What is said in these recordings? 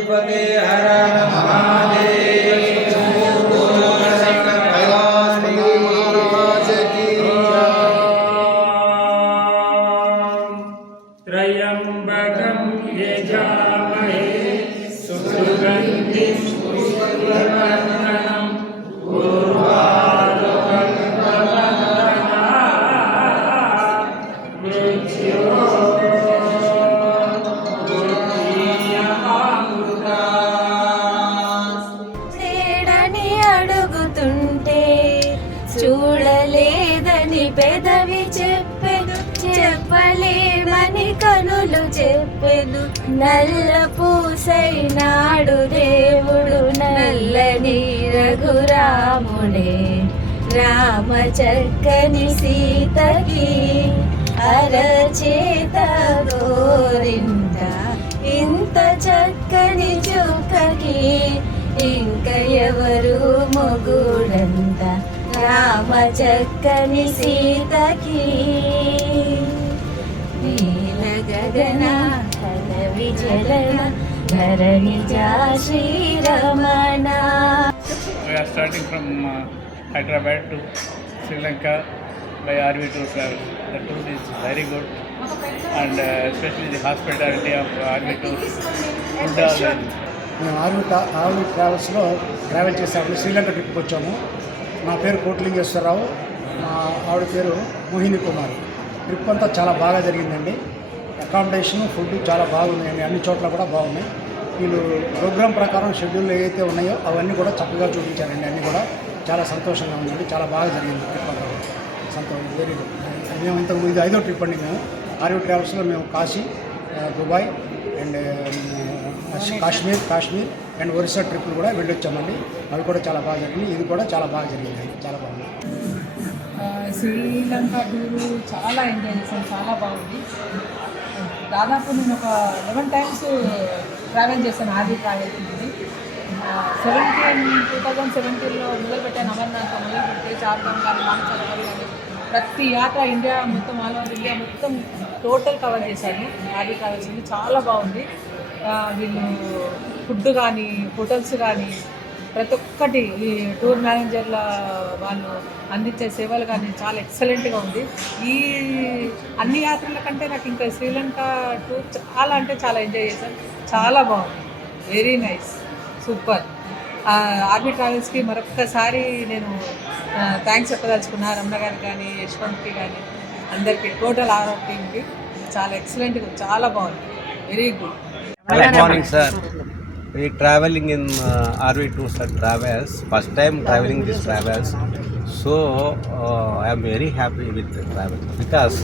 पार्वतीपते हर महादेव त्र्यंबकं यजामहे सुगंधिं पुष्टिवर्धनम् उर्वारुकं प्रवर्धनम् मृत्योर्मुक्षीयमामृता తేడని అడుగుతుంటే చూడలేదని పెదవి చెప్పెను, చెప్పలేమని కనులు చెప్పెను. నల్ల పూసైనాడు దేవుడు నల్లని రఘురాముడే. రామ చక్కని సీతకి అరచేత గోరింట, ఇంత చక్కని చుక్కకి ఇంక ఎవరు మొగుడంత. రామ చక్కని సీతకి నీల గగన హర విచలన ధరణిజా Sriramana. We are starting from Hyderabad to Sri Lanka by RV Tour Travel. The tour is very good and especially the hospitality of RV Tour. Food all మేము ఆర్వి ట్రావెల్స్లో ట్రావెల్ చేసాము. శ్రీలంక ట్రిప్కి వచ్చాము. నా పేరు కోట్లింగేశ్వరరావు, మా ఆవిడ పేరు మోహిని కుమారి. ట్రిప్ అంతా చాలా బాగా జరిగిందండి. అకామిడేషన్, ఫుడ్ చాలా బాగున్నాయండి. అన్ని చోట్ల కూడా బాగున్నాయి. వీళ్ళు ప్రోగ్రాం ప్రకారం షెడ్యూల్ ఏవైతే ఉన్నాయో అవన్నీ కూడా చక్కగా చూపించారండి. అన్నీ కూడా చాలా సంతోషంగా ఉందండి. చాలా బాగా జరిగింది ట్రిప్ అంతా. సంతోషం, వెరీ గుడ్. మేము ఇంతకు ఇది 5వ ట్రిప్ అండి. మేము ఆర్వి ట్రావెల్స్లో మేము Kashi, Dubai and Kashmir and Orissa ట్రిప్లు కూడా వెళ్ళొచ్చామండి. అవి కూడా చాలా బాగా జరిగింది. ఇది కూడా చాలా బాగా జరిగిందండి. చాలా బాగుంది. శ్రీలంక టూరు చాలా ఎంజాయ్ చేశాను. చాలా బాగుంది. దాదాపు నేను ఒక 11 times ట్రావెల్ చేశాను. ఆది ట్రావెల్ ఇది 2017లో మొదలుపెట్టాను. అమర్నాథ్ మొదలుపెట్టి చార్ధామ్ కానీ మానసరోవర్ కానీ ప్రతి యాత్ర ఇండియా మొత్తం, ఆల్ ఓవర్ ఇండియా మొత్తం టోటల్ కవర్ చేశాను. ఆది ట్రావెల్స్ ఉంది. చాలా బాగుంది. వీళ్ళు ఫుడ్ కానీ, హోటల్స్ కానీ ప్రతి ఒక్కటి ఈ టూర్ మేనేజర్ల వాళ్ళు అందించే సేవలు కానీ చాలా ఎక్సలెంట్గా ఉంది. ఈ అన్ని యాత్రల కంటే నాకు ఇంకా శ్రీలంక టూర్ చాలా అంటే చాలా ఎంజాయ్ చేశాను. చాలా బాగుంది. Very nice, super. ఆర్మీ ట్రావెల్స్కి మరొక్కసారి నేను థ్యాంక్స్ చెప్పదలుచుకున్నా. రమణ గారికి కానీ, యశ్వంత్కి కానీ, అందరికీ టోటల్ ఆర్ఆర్ టీమ్కి చాలా ఎక్సలెంట్గా, చాలా బాగుంది. Very good. Good morning, sir. We traveling in RV Tours and Travels. First time traveling this travels, so I am very happy with the travel because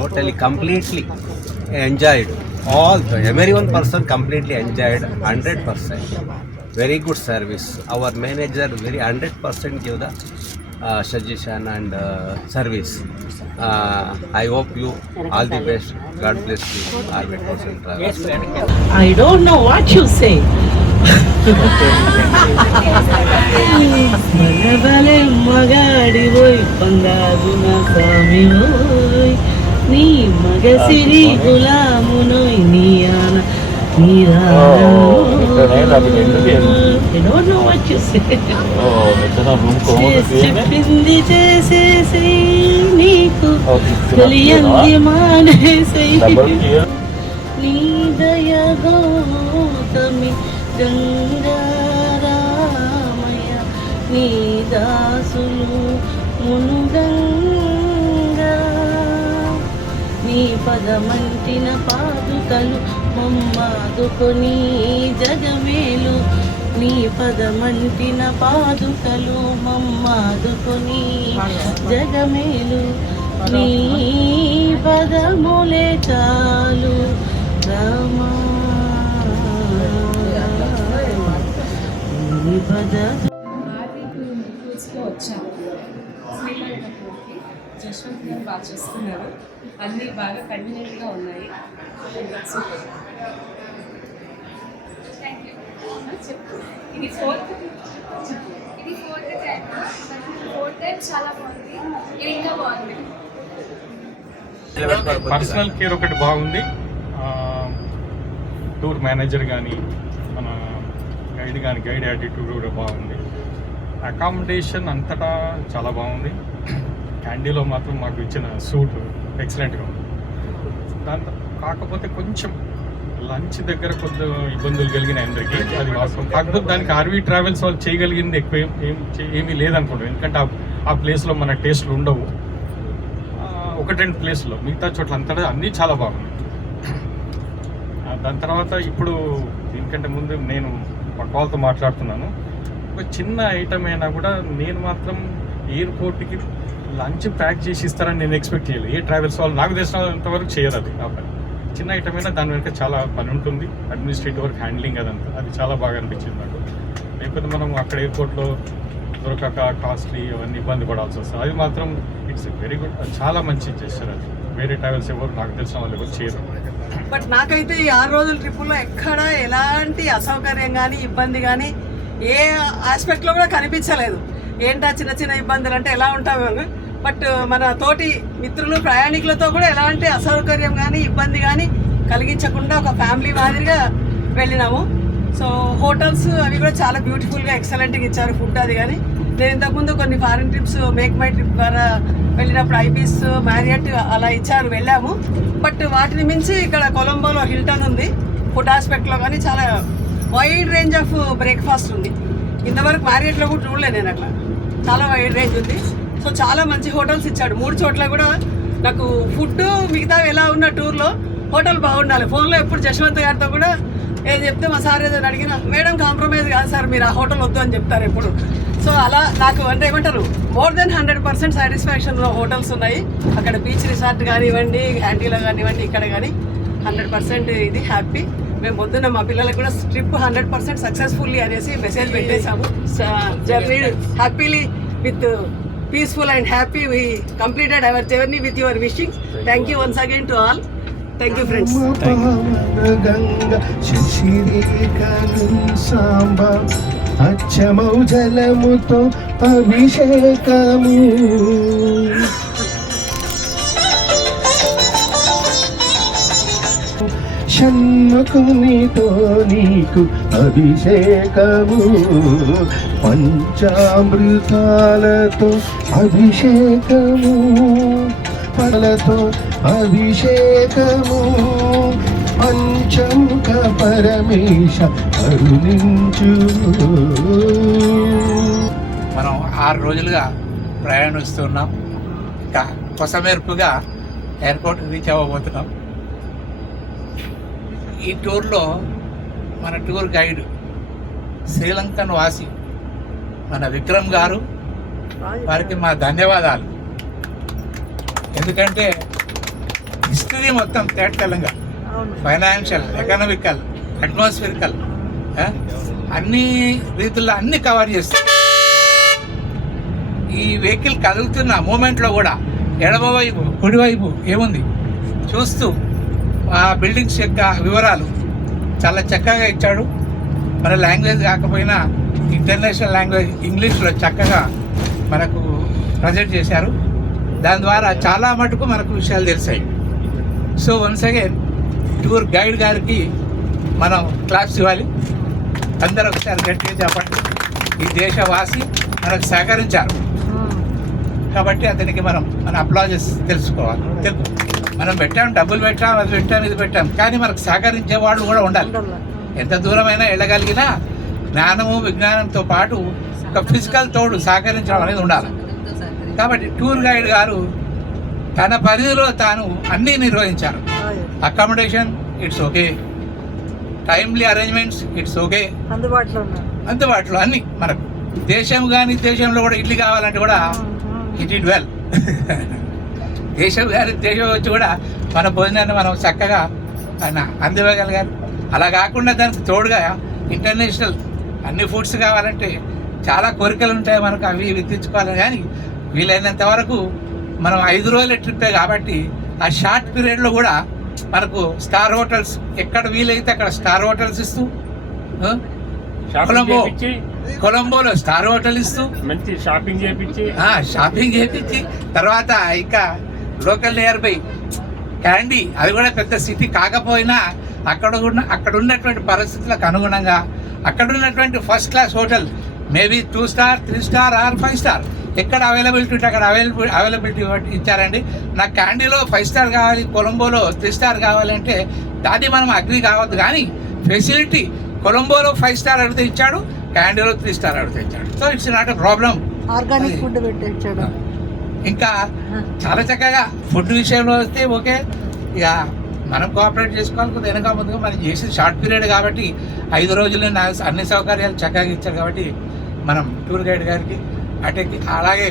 totally completely enjoyed. Every one person completely enjoyed 100%. Very good service. Our manager very 100% give the suggestion and service. I hope you all the best. God bless you. RV Tours and Travels. I don't know what you say. బలబలే మగాడి పోయి పందాదు నా స్వామి ఓయ్, నీ మగసిరి గులామునోయ్ నీయాన చెప్పింది చేసేసి నీకు తెలియంది మానేసై. నీ దయగౌతమి గంగారామయ్య, నీ దాసులు మునుగంగా. నీ పదమంటిన పాదుకలు మమ్మాదుకొని జగమేలు. నీ పదమంటిన పాదుకలు మమ్మాదుకొని జగమేలు. నీ పదములే చాలు రామా, నీ పద. ఆర్వి టూర్స్లో వచ్చాము. శ్రీలంక టూర్కి జశ్వంత్ గారు బాగా చేస్తున్నారు. అన్నీ బాగా కన్వీనియంట్గా ఉన్నాయి. సూపర్. ఇది ఫోర్త్ టైం చాలా బాగుంది. ఇది ఇంకా బాగుంది. పర్సనల్ కేర్ ఒకటి బాగుంది. టూర్ మేనేజర్ కానీ, మన గైడ్ యాటిట్యూడ్ కూడా బాగుంది. అకామిడేషన్ అంతటా చాలా బాగుంది. క్యాండీలో మాత్రం మాకు ఇచ్చిన సూట్ ఎక్సలెంట్గా ఉంది. దాంతో కాకపోతే కొంచెం లంచ్ దగ్గర కొద్ది ఇబ్బందులు కలిగినాయి అందరికీ, అది వాస్తవం. కాకపోతే దానికి ఆర్వీ ట్రావెల్స్ వాళ్ళు చేయగలిగింది ఎక్కువ ఏమీ లేదనుకుంటాం. ఎందుకంటే ఆ ప్లేస్లో మన టేస్ట్లు ఉండవు. 1-2 ప్లేస్లో, మిగతా చోట్ల అంతటా అన్నీ చాలా బాగుంది. దాని తర్వాత ఇప్పుడు దీనికంటే ముందు నేను పక్క వాళ్ళతో మాట్లాడుతున్నాను. ఒక చిన్న ఐటమ్ అయినా కూడా నేను మాత్రం ఎయిర్పోర్ట్కి లంచ్ ప్యాక్ చేసి ఇస్తారని నేను ఎక్స్పెక్ట్ చేయలేదు. ఏ ట్రావెల్స్ వాళ్ళు నాకు తెలిసినంతవరకు చేయరు అది. ఆ పని చిన్న ఐటమ్ అయినా దాని వెనక చాలా పని ఉంటుంది, అడ్మినిస్ట్రేటివ్ వర్క్, హ్యాండ్లింగ్ అదంతా. అది చాలా బాగా అనిపించింది నాకు. లేకపోతే మనం అక్కడ ఎయిర్పోర్ట్లో దొరకక కాస్ట్లీ అవన్నీ ఇబ్బంది పడాల్సి వస్తుంది. అది మాత్రం ఇట్స్ వెరీ గుడ్, చాలా మంచి చేస్తారు. అది వేరే ట్రావెల్స్ ఎవరు నాకు తెలిసిన వాళ్ళు ఎవరు చేయరు. బట్ నాకైతే ఈ 6 రోజుల ట్రిప్పుల్లో ఎక్కడ ఎలాంటి అసౌకర్యం కానీ ఇబ్బంది కానీ ఏ ఆస్పెక్ట్లో కూడా కనిపించలేదు. ఏంటా చిన్న చిన్న ఇబ్బందులు అంటే ఎలా ఉంటాము, బట్ మన తోటి మిత్రులు ప్రయాణికులతో కూడా ఎలాంటి అసౌకర్యం కానీ ఇబ్బంది కానీ కలిగించకుండా ఒక ఫ్యామిలీ మాదిరిగా వెళ్ళినాము. సో హోటల్స్ అవి కూడా చాలా బ్యూటిఫుల్గా ఎక్సలెంట్గా ఇచ్చారు, ఫుడ్ అది. కానీ నేను ఇంతకుముందు కొన్ని foreign trips make my trip ద్వారా వెళ్ళినప్పుడు ఐబీస్, మ్యారియట్ అలా ఇచ్చారు, వెళ్ళాము. బట్ వాటిని మించి ఇక్కడ కొలంబోలో హిల్టన్ ఉంది. ఫుడ్ ఆస్పెక్ట్లో కానీ చాలా వైడ్ రేంజ్ ఆఫ్ బ్రేక్ఫాస్ట్ ఉంది. ఇంతవరకు మ్యారియట్లో కూడా చూడలేదు నేను, అట్లా చాలా వైడ్ రేంజ్ ఉంది. సో చాలా మంచి హోటల్స్ ఇచ్చాడు. 3 చోట్ల కూడా నాకు ఫుడ్ మిగతా ఎలా ఉన్న టూర్లో హోటల్ బాగుండాలి. ఫోన్లో ఎప్పుడు జశ్వంత్ గారితో కూడా ఏది చెప్తే మా సార్ ఏదైనా అడిగినా, మేడం కాంప్రమైజ్ కాదు సార్, మీరు ఆ హోటల్ వద్దు అని చెప్తారు ఎప్పుడు. సో అలా నాకు అంటే ఏమంటారు, మోర్ దెన్ 100% సాటిస్ఫాక్షన్లో హోటల్స్ ఉన్నాయి. అక్కడ బీచ్ రిసార్ట్ కానివ్వండి, హ్యాండీలో కానివ్వండి, ఇక్కడ కానీ 100% ఇది హ్యాపీ. మేము పొద్దున్న మా పిల్లలకు కూడా ట్రిప్ 100% సక్సెస్ఫుల్లీ అనేసి మెసేజ్ పెట్టేశాము. Journey happily with peaceful and happy we completed our journey with your wishing. Thank you once again to all. Thank you friends. అచ్చమౌ జలముతో అభిషేకము షణ్ముఖునితో నీకు అభిషేకము, పంచామృతాలతో అభిషేకము, పలతో అభిషేకము, పంచముఖ పరమేశ కరుణించు. మనం 6 రోజులుగా ప్రయాణిస్తున్నాం. ఇంకా కొసమెరుపుగా ఎయిర్పోర్ట్ రీచ్ అవ్వబోతున్నాం. ఈ టూర్లో మన టూర్ గైడ్ శ్రీలంకన్ వాసి మన విక్రమ్ గారు, వారికి మా ధన్యవాదాలు. ఎందుకంటే హిస్టరీ మొత్తం తేటతెల్లంగా, ఫైనాన్షియల్, ఎకనామికల్, అట్మాస్ఫిరికల్ అన్ని రీతుల్లో అన్ని కవర్ చేస్తాం. ఈ వెహికల్ కదులుతున్న మూమెంట్లో కూడా ఎడమవైపు కుడివైపు ఏముంది చూస్తూ ఆ బిల్డింగ్స్ యొక్క వివరాలు చాలా చక్కగా ఇచ్చాడు. మన లాంగ్వేజ్ కాకపోయినా ఇంటర్నేషనల్ లాంగ్వేజ్ ఇంగ్లీష్లో చక్కగా మనకు ప్రజెంట్ చేశారు. దాని ద్వారా చాలా మటుకు మనకు విషయాలు తెలిసాయి. So once again tour guide గారికి మనం క్లాప్స్ ఇవ్వాలి. అందరూ ఒకసారి గట్టిగా చెప్పండి. ఈ దేశవాసి మనకు సహకరించారు కాబట్టి అతనికి మన అప్లాజెస్ తెలుసుకోవాలి. మనం పెట్టాం, డబ్బులు పెట్టాం, అది పెట్టాం, ఇది పెట్టాం, కానీ మనకు సహకరించే వాళ్ళు కూడా ఉండాలి. ఎంత దూరమైనా వెళ్ళగలిగినా జ్ఞానము విజ్ఞానంతో పాటు ఒక ఫిజికల్ తోడు సహకరించడం అనేది ఉండాలి. కాబట్టి టూర్ గైడ్ గారు తన పరిధిలో తాను అన్నీ నిర్వహించారు. Accommodation it's okay, timely arrangements it's okay, అందుబాటులో అన్నీ. మనకు దేశం కానీ దేశంలో కూడా ఇడ్లీ కావాలంటే కూడా ఇట్ ఇట్ వెల్. దేశం కానీ దేశం వచ్చి కూడా మన భోజనాన్ని మనం చక్కగా ఆయన అందివ్వగలిగారు. అలా కాకుండా దానికి తోడుగా ఇంటర్నేషనల్ అన్ని ఫుడ్స్ కావాలంటే చాలా కోరికలు ఉంటాయి మనకు, అవి తెచ్చుకోవాలి. కానీ వీలైనంత వరకు మనం 5 రోజుల ట్రిప్పే కాబట్టి ఆ షార్ట్ పీరియడ్లో కూడా మనకు స్టార్ హోటల్స్ ఎక్కడ వీలైతే అక్కడ స్టార్ హోటల్స్ ఇస్తూ, కొలంబోలో స్టార్ హోటల్ ఇస్తూ మంచి షాపింగ్ చేయించి తర్వాత ఇంకా లోకల్ నియర్ బై క్యాండీ, అది కూడా పెద్ద సిటీ కాకపోయినా అక్కడ ఉన్నటువంటి పరిస్థితులకు అనుగుణంగా అక్కడ ఉన్నటువంటి first class hotel maybe 2 star 3 star or 5 star ఎక్కడ అవైలబిలిటీ ఉంటే అక్కడ అవైలబిలిటీ ఇచ్చారండి. నాకు క్యాండీలో 5 స్టార్ కావాలి, కొలంబోలో 3 స్టార్ కావాలంటే దాన్ని మనం అగ్రి కావద్దు. కానీ ఫెసిలిటీ కొలంబోలో 5 స్టార్ అడిగితే ఇచ్చాడు, క్యాండీలో 3 స్టార్ అడిగితే ఇచ్చాడు. So it's not a problem. Organic food పెట్టించాడు. ఇంకా చాలా చక్కగా ఫుడ్ విషయంలో వస్తే ఓకే, ఇక మనం కోఆపరేట్ చేసుకోవాలి. కొద్దిగా వెనక ముందుగా మనం చేసేది షార్ట్ పీరియడ్ కాబట్టి 5 రోజుల్లో అన్ని సౌకర్యాలు చక్కగా ఇచ్చారు. కాబట్టి మనం టూర్ గైడ్ గారికి అటెక్కి అలాగే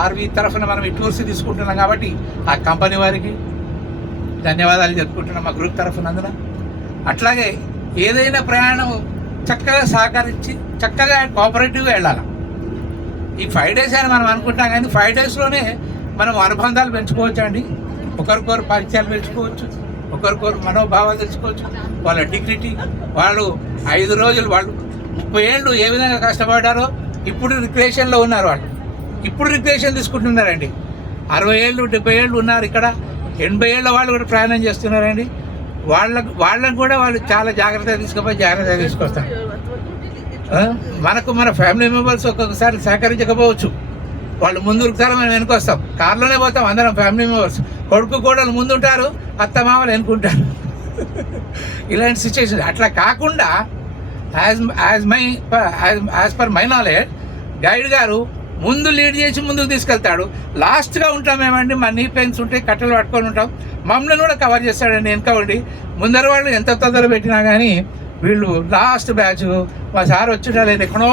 ఆర్వీ తరఫున మనం ఈ టూర్స్ తీసుకుంటున్నాం కాబట్టి ఆ కంపెనీ వారికి ధన్యవాదాలు చెప్పుకుంటున్నాం మా గ్రూప్ తరఫున. అందున అట్లాగే ఏదైనా ప్రయాణం చక్కగా సహకరించి చక్కగా కోఆపరేటివ్గా వెళ్ళాలి. ఈ 5 డేస్ అని మనం అనుకుంటాం కానీ 5 డేస్లోనే మనం అనుబంధాలు పెంచుకోవచ్చు అండి. ఒకరికొకరు పరిచయాలు పెంచుకోవచ్చు, ఒకరికొకరు మనోభావాలు తెలుసుకోవచ్చు. వాళ్ళ డిగ్నిటీ, వాళ్ళు 5 రోజులు వాళ్ళు 30 ఏళ్ళు ఏ విధంగా కష్టపడ్డారో ఇప్పుడు రిక్రియేషన్లో ఉన్నారు. వాళ్ళు ఇప్పుడు రిక్రియేషన్ తీసుకుంటున్నారండి. 60 ఏళ్ళు 70 ఏళ్ళు ఉన్నారు ఇక్కడ, 80 ఏళ్ళ వాళ్ళు కూడా ప్రయాణం చేస్తున్నారండి. వాళ్ళకు కూడా వాళ్ళు చాలా జాగ్రత్తగా తీసుకొస్తారు. మనకు మన ఫ్యామిలీ మెంబర్స్ ఒక్కొక్కసారి సహకరించకపోవచ్చు, వాళ్ళు ముందు ఉరుకుతారు, మనం వెనుకొస్తాం. కార్లోనే పోతాం అందరం ఫ్యామిలీ మెంబర్స్. కొడుకు కోడలు ముందుంటారు, అత్త మామలు వెనుకుంటారు. ఇలాంటి సిచ్యువేషన్ అట్లా కాకుండా as per my knowledge guide గారు ముందు లీడ్ చేసి ముందుకు తీసుకెళ్తాడు. లాస్ట్గా ఉంటామేమండి, మా నీ పెయిన్స్ ఉంటే కట్టెలు పట్టుకొని ఉంటాం, మమ్మల్ని కూడా కవర్ చేస్తాడండి వెనక ఉండి. ముందర వాళ్ళు ఎంత తొందర పెట్టినా కానీ వీళ్ళు లాస్ట్ బ్యాచ్ మా సార్ వచ్చినా లేదు ఎక్కడో